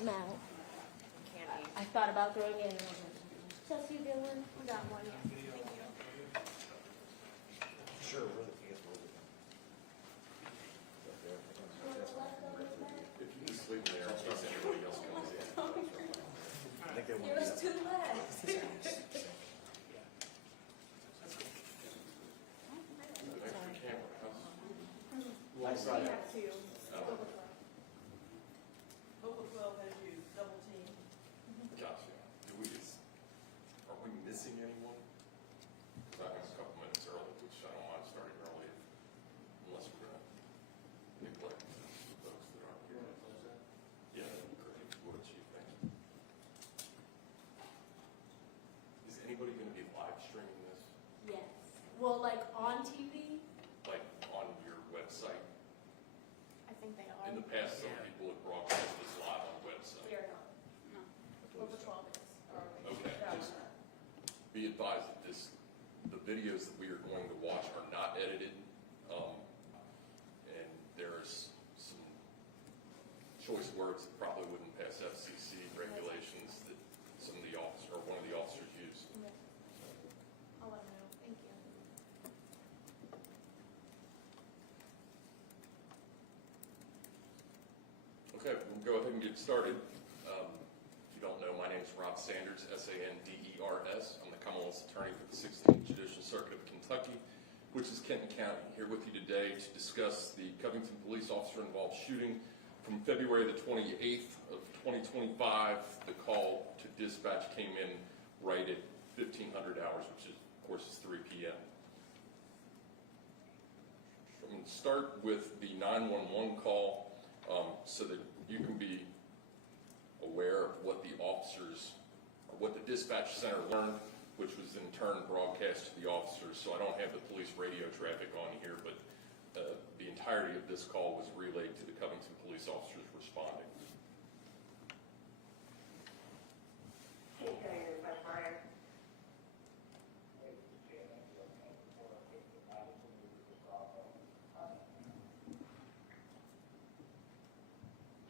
smell. Candy. I thought about throwing it in. Just you, Dylan. We got one, yeah. Thank you. Sure, really can't hold it. If you just leave them there, in case anybody else comes in. I think they want There was to. 2 left. An extra camera, I saw We that. have two. Oh. Local 12 has you double team. Gotcha. Are we missing anyone? Because I have a couple minutes early, which I don't mind starting early unless we're gonna neglect the folks that aren't here. Yeah, that'd be great. What do you think? Is anybody gonna be live streaming this, Yes. Well, like on TV? like on your website? I think they are. In the past, some people have broadcast this live on the We website. are not. Local 12 is. Okay, just be advised that the videos that we are going to watch are not edited, and there's some choice words that probably wouldn't pass FCC regulations that some of the officers, or one of the officers use. I'll let them know. Thank you. Okay, we'll go ahead and get started. If you don't know, my name is Rob Sanders, Sanders. I'm the Commonwealth's attorney for the 16th Judicial Circuit of Kentucky, which is Kenton County. Here with you today to discuss the Covington police officer involved shooting from February the 28th of 2025. The call to dispatch came in right at 1500 hours, which is, of course, is 3 p.m. I'm going to start with the 911 call so that you can be aware of what the officers, or what the dispatch center learned, which was in turn broadcast to the officers. So I don't have the police radio traffic on here, but the entirety of this call was relayed to the Covington police officers responding.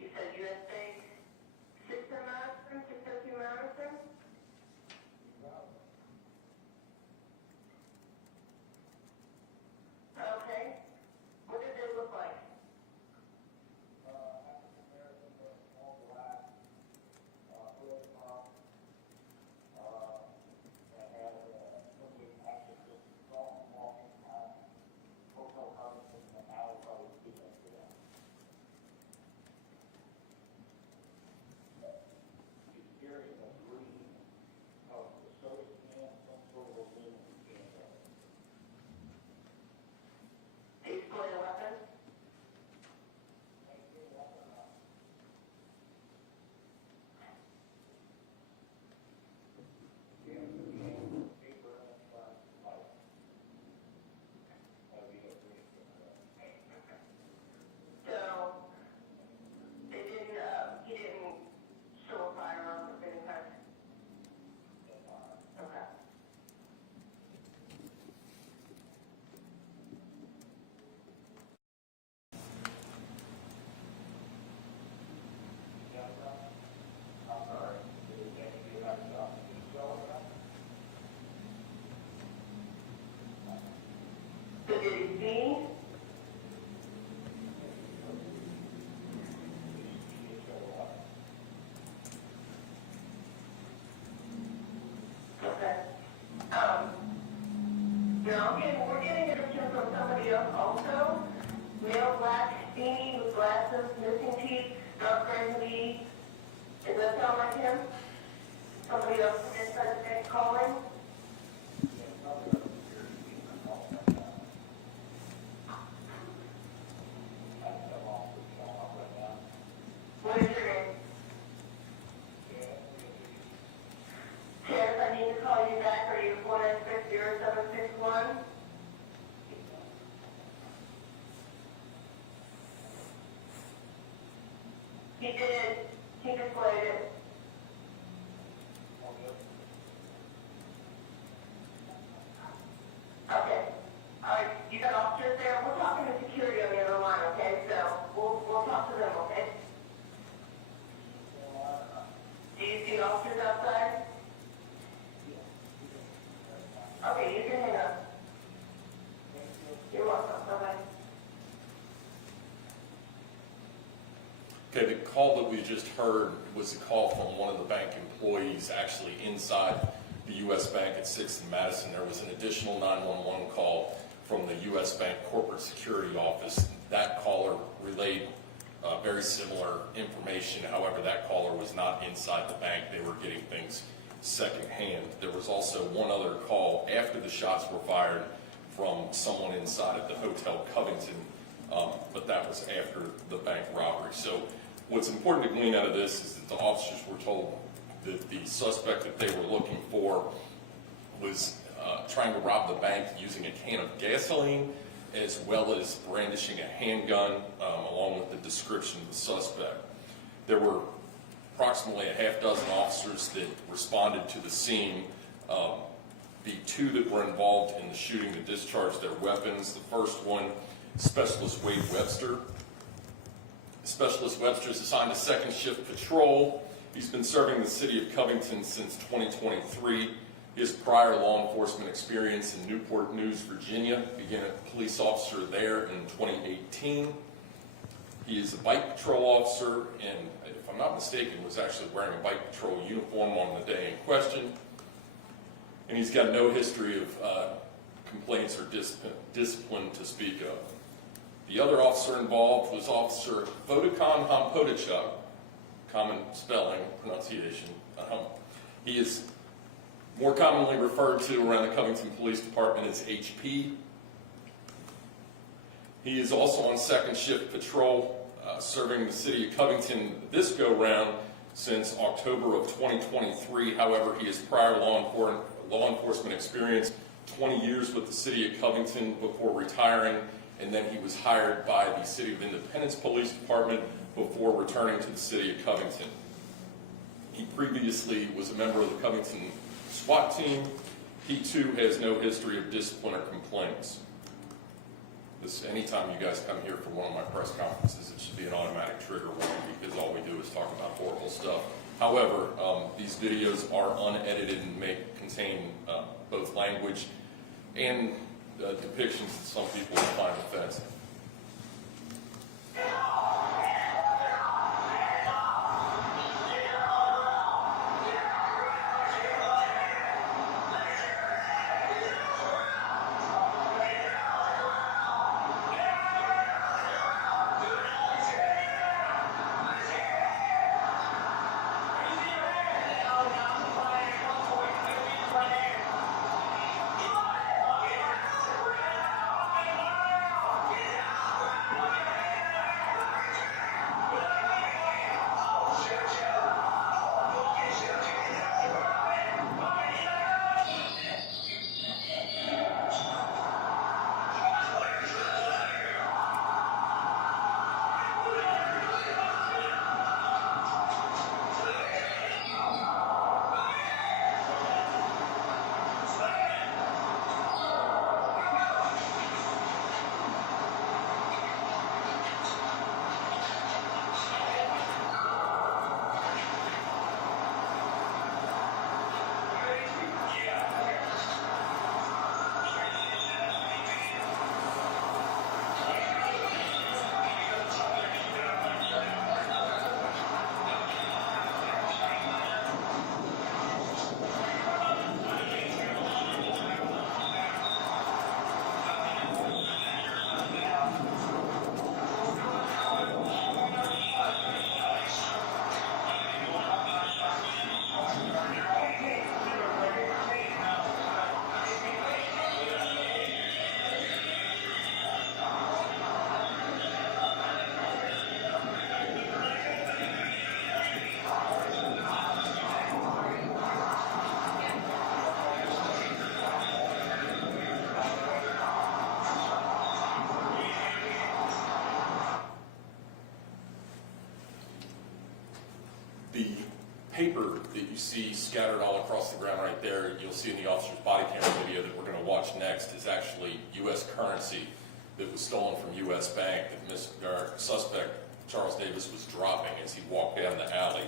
You said USA 6 Madison, 602 Madison? Okay. What did they look like? They displayed a weapon? So, they didn't, he didn't show a firearm of any kind? Okay. So did he see? Okay. We're getting a picture from somebody else also. Male, black, skinny, with glasses, missing teeth, dark gray. Does that sound like him? Somebody else from inside the bank calling? What is your name? Sheriff, I need to call you back. Are you 4960761? He did. He displayed it. Okay. All right. You got officers there? We're talking to security on the other line, okay? So we'll talk to them, okay? Okay, the call that we just heard was a call from one of the bank employees actually inside the U.S. Bank at 6th and Madison. There was an additional 911 call from the U.S. Bank Corporate Security Office. That caller relayed very similar information. However, that caller was not inside the bank. They were getting things secondhand. There was also one other call after the shots were fired from someone inside of the Hotel Covington, but that was after the bank robbery. So what's important to glean out of this is that the officers were told that the suspect that they were looking for was trying to rob the bank using a can of gasoline, as well as brandishing a handgun, along with the description of the suspect. There were approximately a half dozen officers that responded to the scene. The two that were involved in the shooting that discharged their weapons, the first one, Specialist Wade Webster. Specialist Webster is assigned to second shift patrol. He's been serving the city of Covington since 2023. His prior law enforcement experience in Newport News, Virginia, began a police officer there in 2018. He is a bike patrol officer, and if I'm not mistaken, was actually wearing a bike patrol uniform on the day in question. And he's got no history of complaints or discipline to speak of. The other officer involved was Officer Vodakon Hampodichuk, common spelling, pronunciation. He is more commonly referred to around the Covington Police Department as HP. He is also on second shift patrol, serving the city of Covington this go-round since October of 2023. However, he has prior law enforcement experience, 20 years with the city of Covington before retiring, and then he was hired by the City of Independence Police Department before returning to the city of Covington. He previously was a member of the Covington SWAT team. He too has no history of discipline or complaints. Anytime you guys come here for one of my press conferences, it should be an automatic trigger warning, because all we do is talk about horrible stuff. However, these videos are unedited and may contain both language and depictions that some people will find offensive. Paper that you see scattered all across the ground right there, you'll see in the officer's body camera video that we're going to watch next, is actually U.S. currency that was stolen from U.S. Bank that suspect Charles Davis was dropping as he walked down the alley.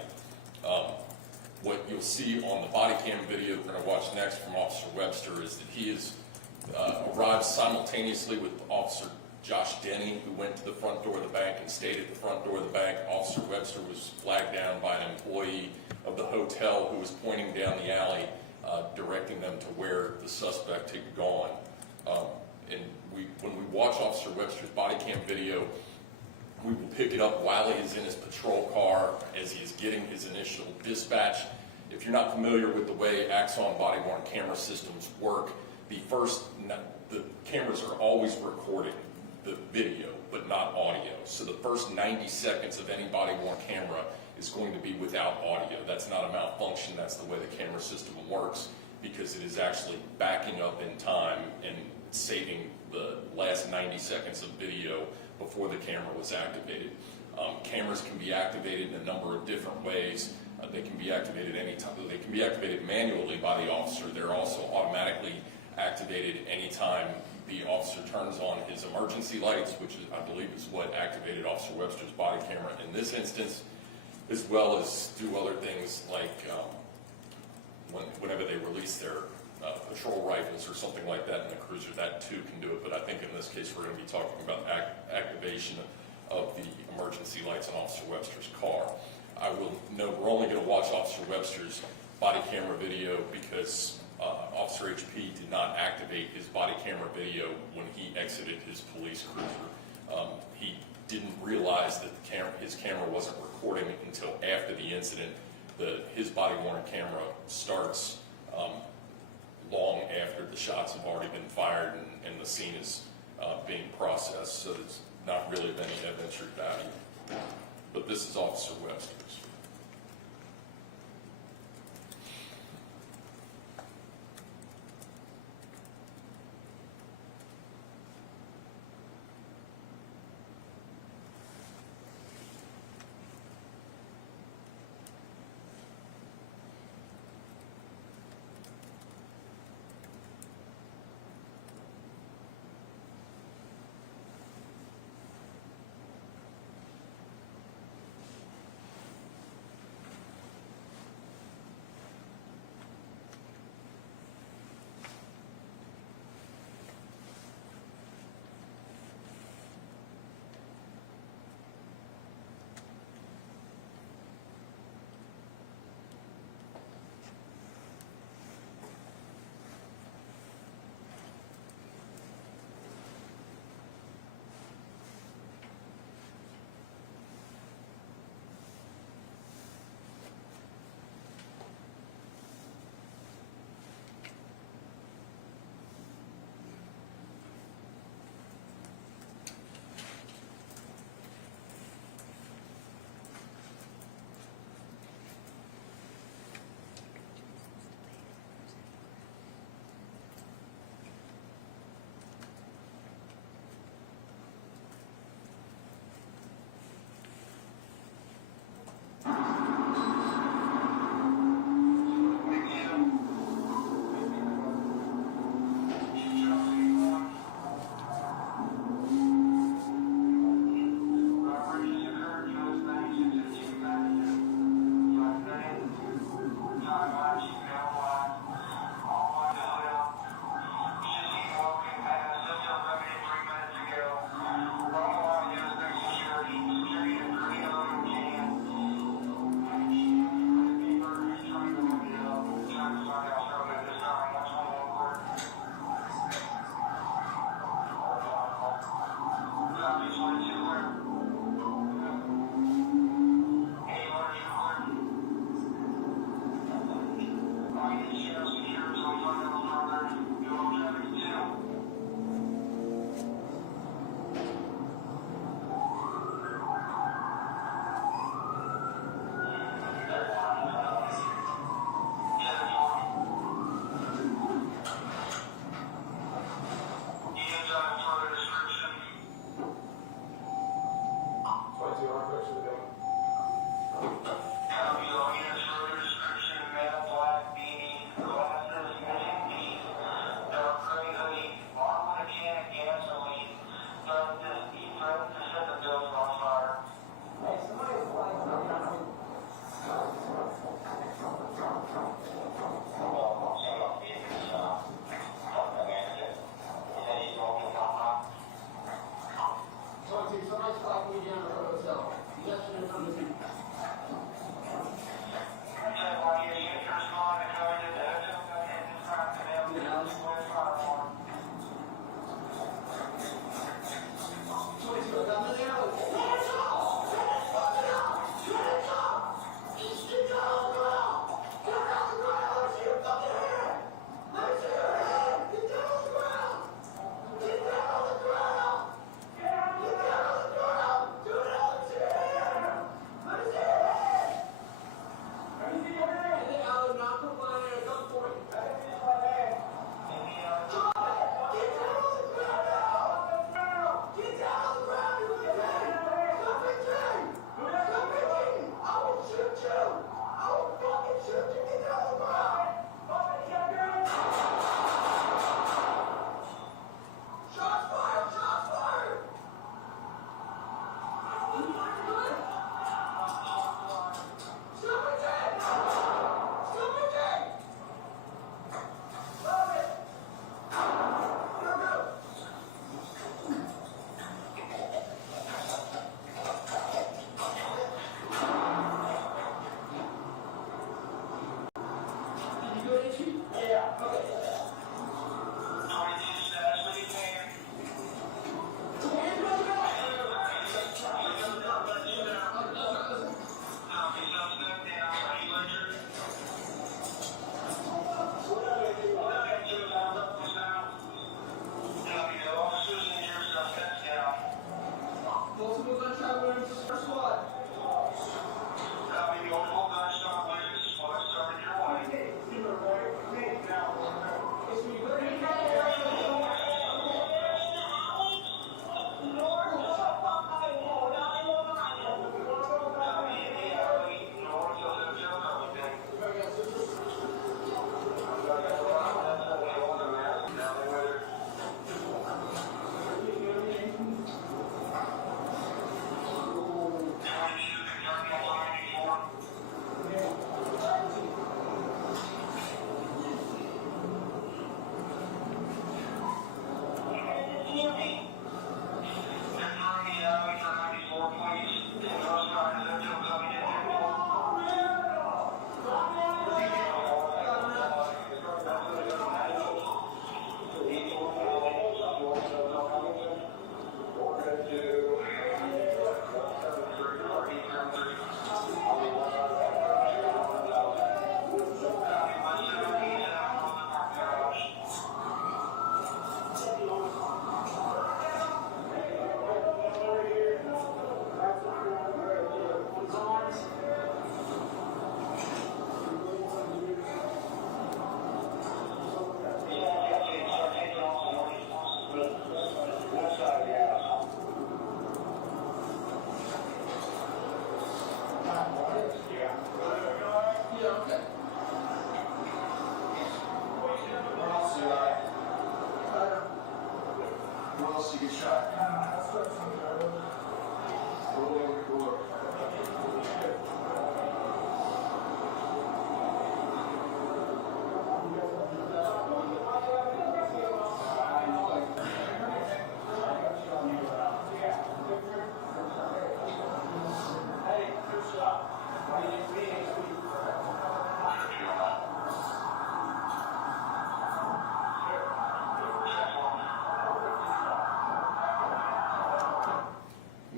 What you'll see on the body cam video that we're going to watch next from Officer Webster is that he has arrived simultaneously with Officer Josh Denny, who went to the front door of the bank and stayed at the front door of the bank. Officer Webster was flagged down by an employee of the hotel who was pointing down the alley, directing them to where the suspect had gone. And when we watch Officer Webster's body cam video, we will pick it up while he is in his patrol car as he is getting his initial dispatch. If you're not familiar with the way Axon body-worn camera systems work, the cameras are always recording the video, but not audio. So the first 90 seconds of any body-worn camera is going to be without audio. That's not a malfunction, that's the way the camera system works, because it is actually backing up in time and saving the last 90 seconds of video before the camera was activated. Cameras can be activated in a number of different ways. They can be activated anytime. They can be activated manually by the officer. They're also automatically activated anytime the officer turns on his emergency lights, which is, I believe is what activated Officer Webster's body camera in this instance, as well as do other things like whenever they release their patrol rifles or something like that in the cruiser, that too can do it. But I think in this case we're going to be talking about activation of the emergency lights on Officer Webster's car. I will note we're only going to watch Officer Webster's body camera video because Officer HP did not activate his body camera video when he exited his police cruiser. He didn't realize that his camera wasn't recording until after the incident. His body-worn camera starts long after the shots have already been fired and the scene is being processed, so it's not really of any evidentiary value. But this is Officer Webster's.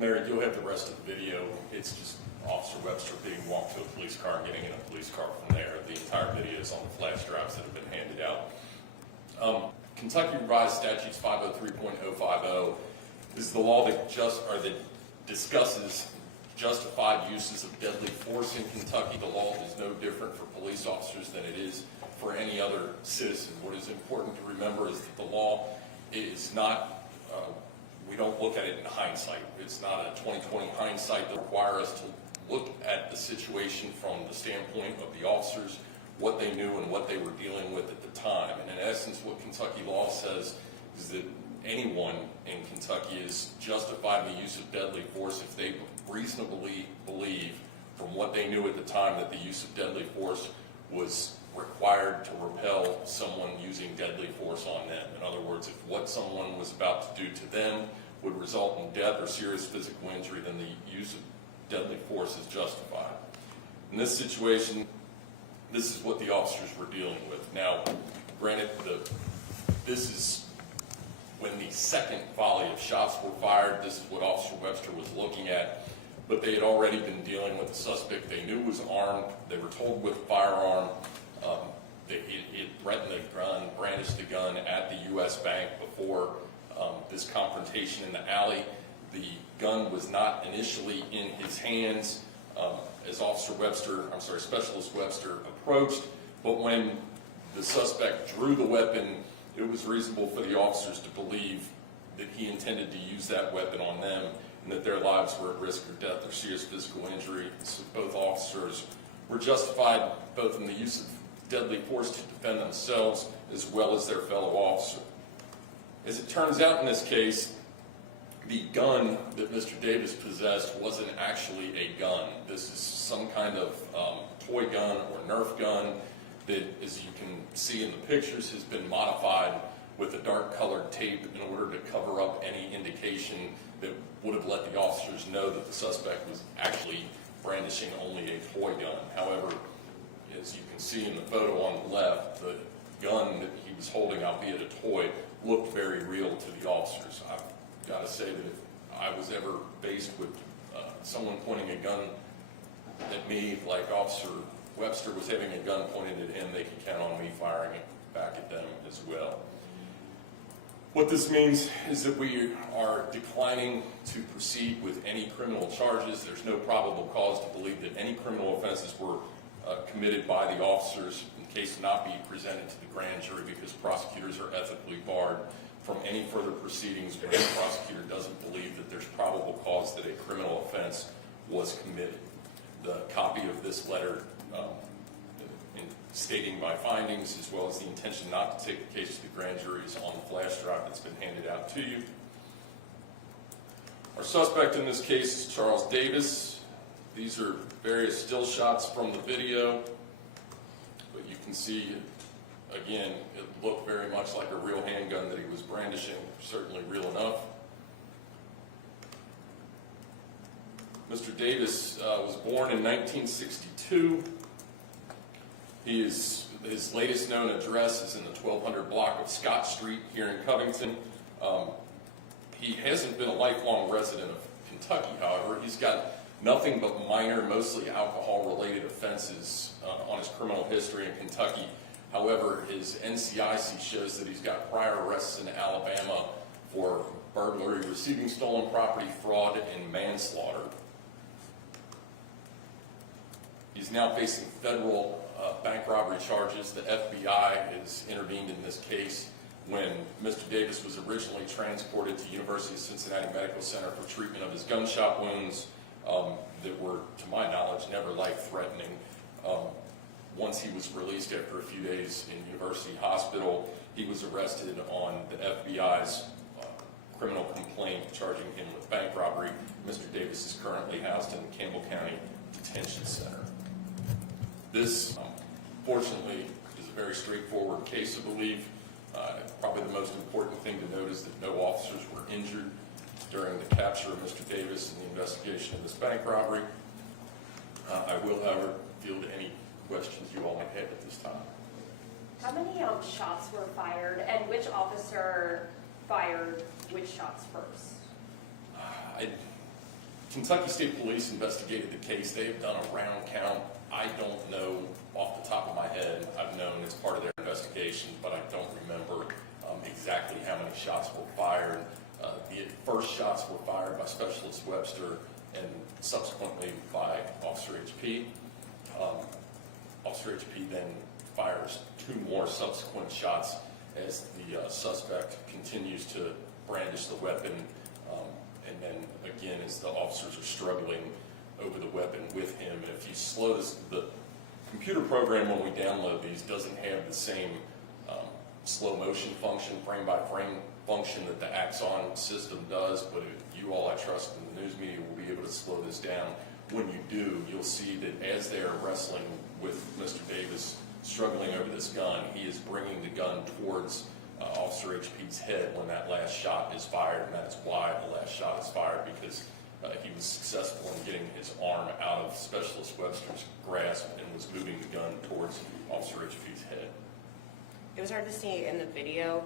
Mary, you'll have the rest of the video. It's just Officer Webster being walked to a police car and getting in a police car from there. The entire video is on the flash drives that have been handed out. Kentucky Revised Statutes 503.050 is the law that discusses justified uses of deadly force in Kentucky. The law is no different for police officers than it is for any other citizen. What is important to remember is that the law is not we don't look at it in hindsight. It's not a 20/20 hindsight that requires us to look at the situation from the standpoint of the officers, what they knew and what they were dealing with at the time. And in essence, what Kentucky law says is that anyone in Kentucky is justified in the use of deadly force if they reasonably believe from what they knew at the time that the use of deadly force was required to repel someone using deadly force on them. In other words, if what someone was about to do to them would result in death or serious physical injury, then the use of deadly force is justified. In this situation, this is what the officers were dealing with. Now, granted, this is when the second volley of shots were fired. This is what Officer Webster was looking at. But they had already been dealing with a suspect they knew was armed. They were told with a firearm. It threatened a gun, brandished a gun at the U.S. Bank before this confrontation in the alley. The gun was not initially in his hands as Specialist Webster approached, but when the suspect drew the weapon, it was reasonable for the officers to believe that he intended to use that weapon on them and that their lives were at risk of death or serious physical injury. So both officers were justified both in the use of deadly force to defend themselves as well as their fellow officer. As it turns out in this case, the gun that Mr. Davis possessed wasn't actually a gun. This is some kind of toy gun or Nerf gun that, as you can see in the pictures, has been modified with a dark colored tape in order to cover up any indication that would have let the officers know that the suspect was actually brandishing only a toy gun. However, as you can see in the photo on the left, the gun that he was holding, albeit a toy, looked very real to the officers. I've got to say that if I was ever faced with someone pointing a gun at me like Officer Webster was having a gun pointed at him, they could count on me firing it back at them as well. What this means is that we are declining to proceed with any criminal charges. There's no probable cause to believe that any criminal offenses were committed by the officers, in case not be presented to the grand jury, because prosecutors are ethically barred from any further proceedings when the prosecutor doesn't believe that there's probable cause that a criminal offense was committed. The copy of this letter in stating my findings, as well as the intention not to take the case to the grand jury, is on the flash drive that's been handed out to you. Our suspect in this case is Charles Davis. These are various still shots from the video, but you can see, again, it looked very much like a real handgun that he was brandishing, certainly real enough. Mr. Davis was born in 1962. His latest known address is in the 1200 block of Scott Street here in Covington. He hasn't been a lifelong resident of Kentucky, however. He's got nothing but minor, mostly alcohol-related offenses on his criminal history in Kentucky. However, his NCIC shows that he's got prior arrests in Alabama for burglary, receiving stolen property, fraud, and manslaughter. He's now facing federal bank robbery charges. The FBI has intervened in this case when Mr. Davis was originally transported to University of Cincinnati Medical Center for treatment of his gunshot wounds that were, to my knowledge, never life-threatening. Once he was released after a few days in University Hospital, he was arrested on the FBI's criminal complaint charging him with bank robbery. Mr. Davis is currently housed in the Campbell County Detention Center. This, fortunately, is a very straightforward case, I believe. Probably the most important thing to note is that no officers were injured during the capture of Mr. Davis and the investigation of this bank robbery. I will, however, field any questions you all might have at this time. How many shots were fired, and which officer fired which shots first? Kentucky State Police investigated the case. They have done a round count. I don't know off the top of my head. I've known it's part of their investigation, but I don't remember exactly how many shots were fired. The first shots were fired by Specialist Webster and subsequently by Officer HP. Officer HP then fires 2 more subsequent shots as the suspect continues to brandish the weapon, and then again as the officers are struggling over the weapon with him. And if you slow this, the computer program when we download these doesn't have the same slow motion function, frame by frame function that the Axon system does, but you all, I trust, in the news media will be able to slow this down. When you do, you'll see that as they're wrestling with Mr. Davis, struggling over this gun, he is bringing the gun towards Officer HP's head when that last shot is fired, and that's why the last shot is fired, because he was successful in getting his arm out of Specialist Webster's grasp and was moving the gun towards Officer HP's head. It was hard to see in the video,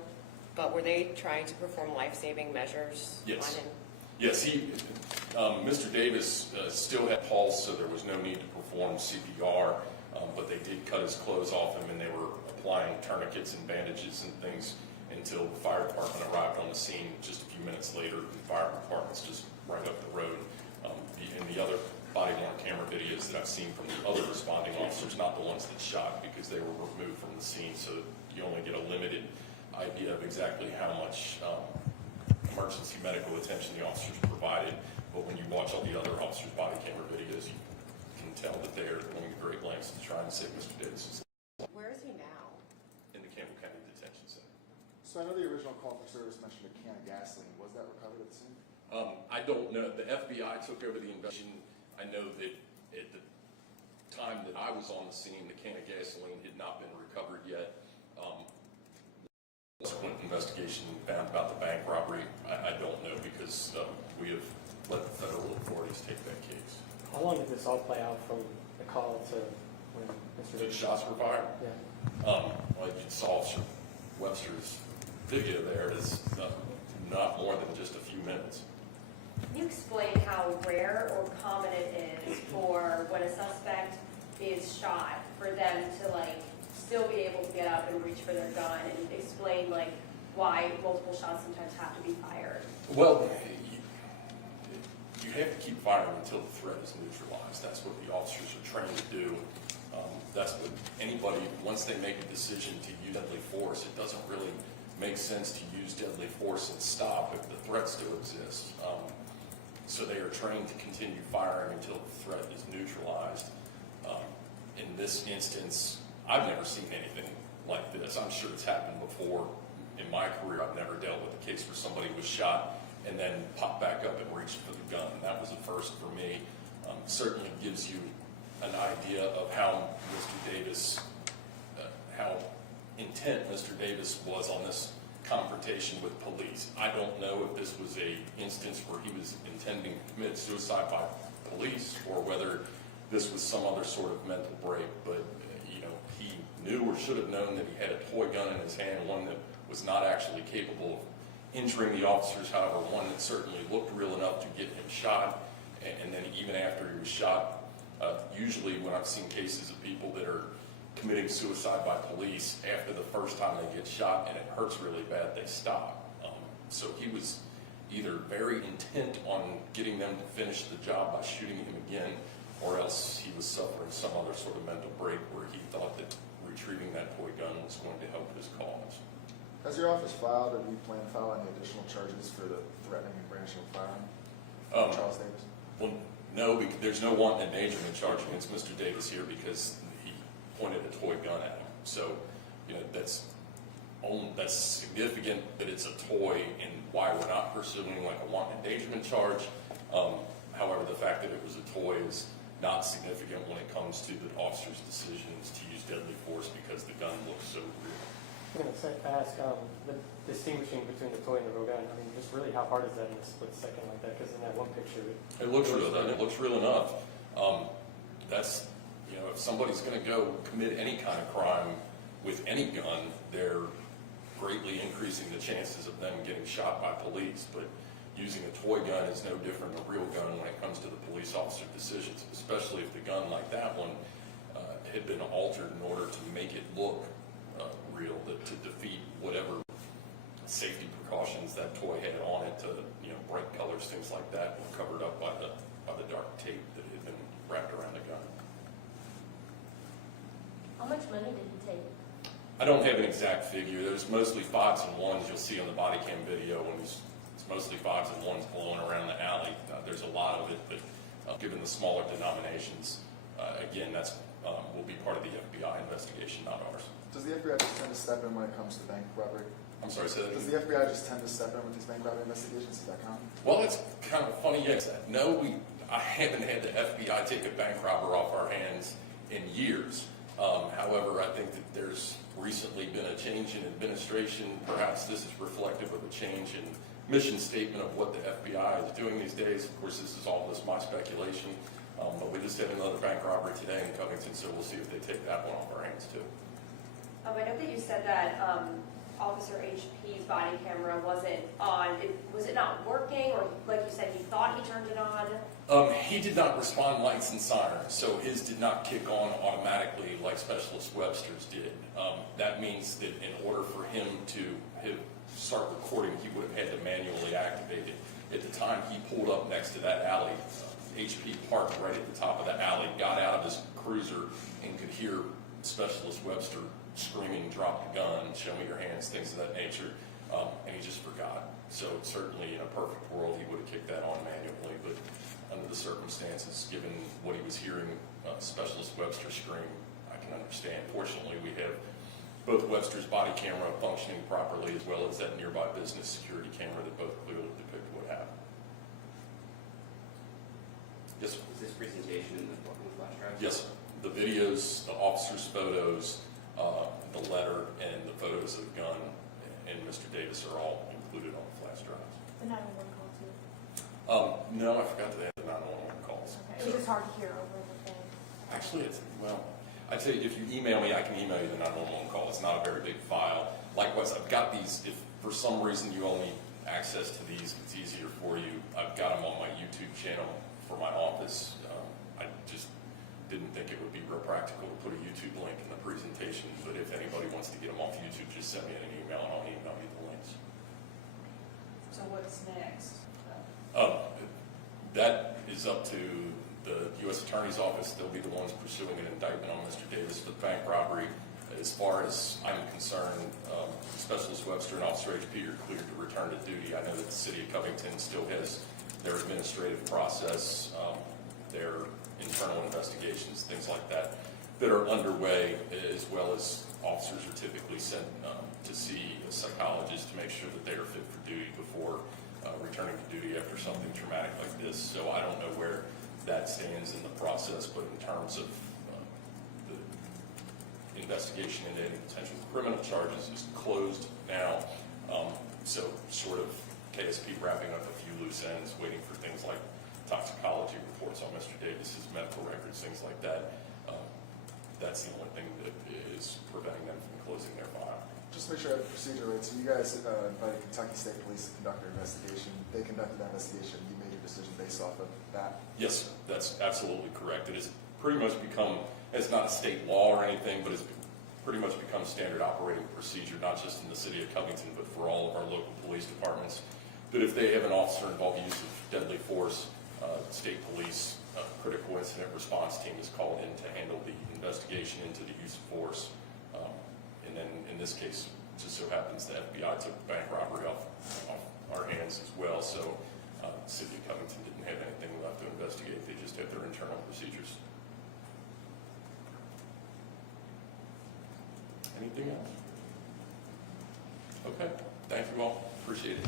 but were they trying to perform life-saving measures on him? Yes, Mr. Davis still had pulse, so there was no need to perform CPR, but they did cut his clothes off him, and they were applying tourniquets and bandages and things until the fire department arrived on the scene just a few minutes later. The fire department's just right up the road. In the other body-worn camera videos that I've seen from the other responding officers, not the ones that shot, because they were removed from the scene, so you only get a limited idea of exactly how much emergency medical attention the officers provided. But when you watch all the other officers' body camera videos, you can tell that they are going to great lengths to try and save Mr. Davis. Where is he now? In the Campbell County Detention Center. So I know the original call for service mentioned a can of gasoline. Was that recovered at the scene? I don't know. The FBI took over the investigation. I know that at the time that I was on the scene, the can of gasoline had not been recovered yet. Subsequent investigation found about the bank robbery, I don't know, because we have let the federal authorities take that case. How long did this all play out from the call to when Mr. The Davis? shots were fired. Yeah. Like you saw Officer Webster's video there, it's not more than just a few minutes. Can you explain how rare or common it is for when a suspect is shot for them to like still be able to get up and reach for their gun, and explain like why multiple shots sometimes have to be fired? Well, you have to keep firing until the threat is neutralized. That's what the officers are trained to do. That's what anybody, once they make a decision to use deadly force, it doesn't really make sense to use deadly force and stop if the threat still exists. So they are trained to continue firing until the threat is neutralized. In this instance, I've never seen anything like this. I'm sure it's happened before. In my career, I've never dealt with a case where somebody was shot and then popped back up and reached for the gun. That was a first for me. Certainly gives you an idea of how Mr. Davis, how intent Mr. Davis was on this confrontation with police. I don't know if this was a instance where he was intending to commit suicide by police or whether this was some other sort of mental break, but he knew or should have known that he had a toy gun in his hand, one that was not actually capable of injuring the officers, however, one that certainly looked real enough to get him shot. And then even after he was shot, usually when I've seen cases of people that are committing suicide by police, after the first time they get shot and it hurts really bad, they stop. So he was either very intent on getting them to finish the job by shooting him again, or else he was suffering some other sort of mental break where he thought that retrieving that toy gun was going to help his cause. Has your office filed or do you plan to file any additional charges for the threatening and brandishing of firearm? Charles Davis? Well, no, because there's no wanton endangerment charge against Mr. Davis here because he pointed a toy gun at him. So, that's significant that it's a toy and why we're not pursuing like a wanton endangerment charge. However, the fact that it was a toy is not significant when it comes to the officer's decisions to use deadly force because the gun looks so real. I'm going to ask the distinguishing between the toy and the real gun. I mean, just really how hard is that in a split second like that? Because in that one picture, it looks real. It looks real enough. That's if somebody's going to go commit any kind of crime with any gun, they're greatly increasing the chances of them getting shot by police. But using a toy gun is no different than a real gun when it comes to the police officer decisions, especially if the gun like that one had been altered in order to make it look real, to defeat whatever safety precautions that toy had on it, to bright colors, things like that, were covered up by the dark tape that had been wrapped around the gun. How much money did he take? I don't have an exact figure. There's mostly 5s and 1s you'll see on the body cam video when it's mostly 5s and 1s blowing around the alley. There's a lot of it, but given the smaller denominations, again, that's will be part of the FBI investigation, not ours. Does the FBI just tend to step in when it comes to bank robbery? I'm sorry, say that Does again? the FBI just tend to step in with these bank robbery investigations? Is that common? Well, it's kind of funny, yes. No, I haven't had the FBI take a bank robber off our hands in years. However, I think that there's recently been a change in administration. Perhaps this is reflective of a change in mission statement of what the FBI is doing these days. Of course, this is all just my speculation. But we just had another bank robbery today in Covington, so we'll see if they take that one off our hands too. I know that you said that Officer HP's body camera wasn't on. Was it not working, or like you said, he thought he turned it on? He did not respond lights and sirens, so his did not kick on automatically like Specialist Webster's did. That means that in order for him to start recording, he would have had to manually activate it. At the time he pulled up next to that alley, HP parked right at the top of the alley, got out of his cruiser, and could hear Specialist Webster screaming, "Drop the gun, show me your hands," things of that nature, and he just forgot. So certainly in a perfect world, he would have kicked that on manually, but under the circumstances, given what he was hearing Specialist Webster scream, I can understand. Fortunately, we have both Webster's body camera functioning properly, as well as that nearby business security camera that both clearly depict what happened. Yes, sir. Is this presentation in the flash drive? Yes, sir. The videos, the officers' photos, the letter, and the photos of the gun and Mr. Davis are all included on the flash drives. The 911 call too. No, I forgot to add the 911 calls. Okay. It was just hard to hear over the phone. Actually, I'd say if you email me, I can email you the 911 call. It's not a very big file. Likewise, I've got these, if for some reason you only access to these, it's easier for you. I've got them on my YouTube channel for my office. I just didn't think it would be real practical to put a YouTube link in the presentation, but if anybody wants to get them off YouTube, just send me an email and I'll email you the links. So what's next? That is up to the U.S. Attorney's Office. They'll be the ones pursuing an indictment on Mr. Davis for the bank robbery. As far as I'm concerned, Specialist Webster and Officer HP are cleared to return to duty. I know that the City of Covington still has their administrative process, their internal investigations, things like that, that are underway, as well as officers are typically sent to see a psychologist to make sure that they are fit for duty before returning to duty after something traumatic like this. So I don't know where that stands in the process, but in terms of the investigation into any potential criminal charges is closed now. So sort of KSP wrapping up a few loose ends, waiting for things like toxicology reports on Mr. Davis's medical records, things like that. That's the only thing that is preventing them from closing their file. Just to make sure I have the procedure right, so you guys invited Kentucky State Police to conduct their investigation. They conducted that investigation. You made your decision based off of that? Yes, that's absolutely correct. It has pretty much become, it's not a state law or anything, but it's pretty much become standard operating procedure, not just in the City of Covington, but for all of our local police departments, that if they have an officer involved in use of deadly force, state police critical incident response team is called in to handle the investigation into the use of force. And then in this case, it just so happens the FBI took the bank robbery off our hands as well. So the City of Covington didn't have anything left to investigate. They just had their internal procedures. Anything else? Okay. Thank you all. Appreciate it.